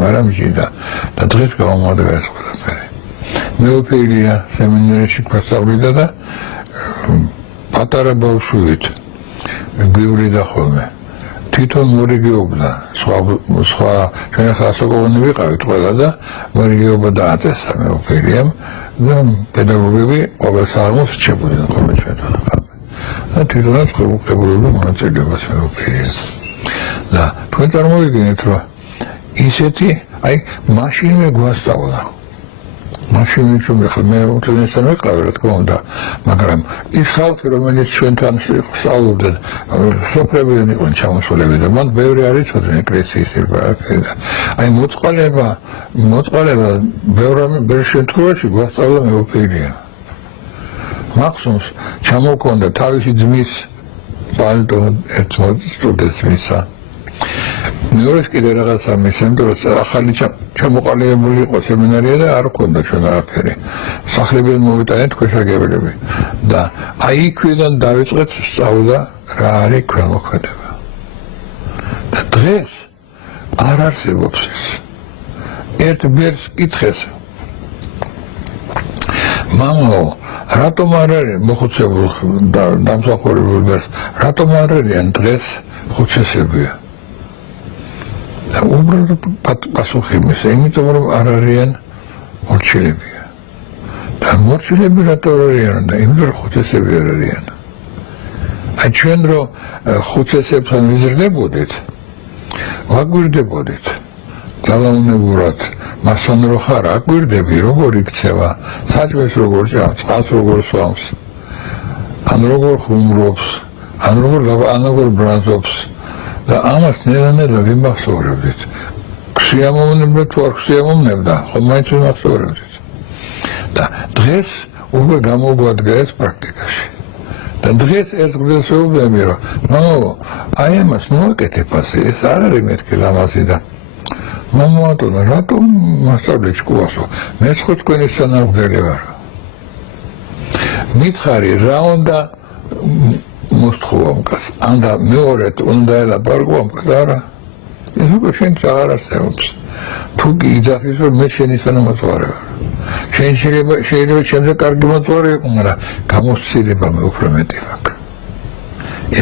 მაგრამ ჟიდა და დღეს გამომადგა ეს ყველაფერი. მეუფეილია სემინარიაში გვასწავლიდა და პატარა ბავშვით გვივლიდა ხოლმე. თვითონ მორიგეობდა სხვა ჩვენ ახლა ასაკოვანი ვიყავით ყველა და მორიგეობა დააწესა მეუფელიამ და პედაგოგები ყოველ საღამოს რჩებოდნენ ხოლმე ჩვენთან ახლა. და თვითონაც ყურებულობდა მონაწილეობას მეუფელიას. და თქვენ წარმოვიდგინეთ რომ ისეთი აი მაშინვე გვასწავლა მაშინ რომ მე უწესთან ვიყავი რა თქმა უნდა მაგრამ ის ხალხი რომელიც ჩვენთან სწავლობდნენ სოფლებიდან იყვნენ ჩამოსულები და მან ბევრი არ იცოდნენ ეკლესიის სიბრალე და აი მოწყალება ბევრ შემთხვევაში გვასწავლა მეუფეილია მახსოვს ჩამოქონდა თავისი ძმის პალტო ერთ სტუდენტს მისა მეორე კიდე რაღაცა მისემდროს ახალი ჩამოყალიბებული იყო სემინარია და არ ჰქონდა ჩვენ არაფერი. სახლებიდან მოვიტანეთ ქვეშაგებელები და აი იქიდან დავიწყეთ სწავლა რა არის ქვემოქმედება. და დღეს არ არსებობს ეს. ერთ ბერს კითხეს მამაო, რატომ არ არის მოხუცებულ და დამსახურებულ ბერს, რატომ არ არიან დღეს ხუცესებია? და უბრალოდ პასუხი მისცა, იმიტომ რომ არ არიან მორჩილებია. და მორჩილები რატო არ არიან და იმიტომ რომ ხუცესები არ არიან. აი ჩვენ რომ ხუცესებთან ვიზრდებოდით, ვაგვირდებოდით ძალაუნებურად, მასთან რო ხარ აგვირდები, როგორ იქცევა, საჭმელს როგორ ჭამს, წყალს როგორ სვამს, ან როგორ ხუმრობს, ან როგორ ბრაზობს. და ამას ნელა ვიმახსოვრებდით. ქსიამოვნებდა თუ არ ქსიამოვნებდა, ხომ მაინც ვიმახსოვრებდით. და დღეს უკვე გამოგვადგა ეს პრაქტიკაში. და დღეს ეს გვესაუბრები რომ მამაო, აი ამას მოაკეთებ ასე, ეს არ არის მეთქი ლამაზი და მამაო, რატომ მასწავლე ჭკუასო? მეც ხო თქვენი სანაგველი ვარ. მითხარი რა უნდა მოსთხოვამ კაც, ანდა მეორედ უნდა ელაპარაკო კაც არა. ეს უკვე შენ აღარ არსებობს. თუ კი იძახის რომ მე შენი სანამოწვარე ვარ. შენ შეიძლება ჩემზე კარგი მოწვარე იყო, მაგრამ გამოსცილება მე უფრო მეტი მაქვს.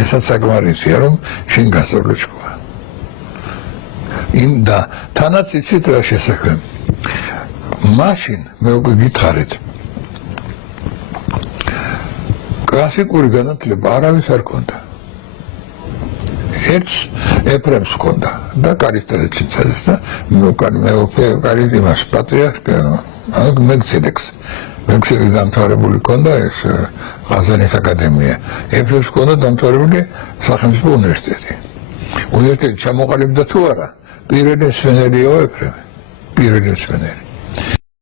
ესაც საკმარისია რომ შენ გასწავლე ჭკუა. და თანაც იცით რა შესაძლოა. მაშინ მე უკვე გითხარით კლასიკური განათლება არავის არ ქონდა. ერთს ეფრემს ქონდა და კარისტრეციცას და მე იმას პატრიარქ მექსილექს დამთავრებული ქონდა ეს ყაზანის აკადემია. ეფრემს ქონდა დამთავრებული სახელმწიფო უნივერსიტეტი. უნივერსიტეტი ჩამოყალიბდა თუ არა? პირველი მსვენელიო ეფრემი. პირველი მსვენელი.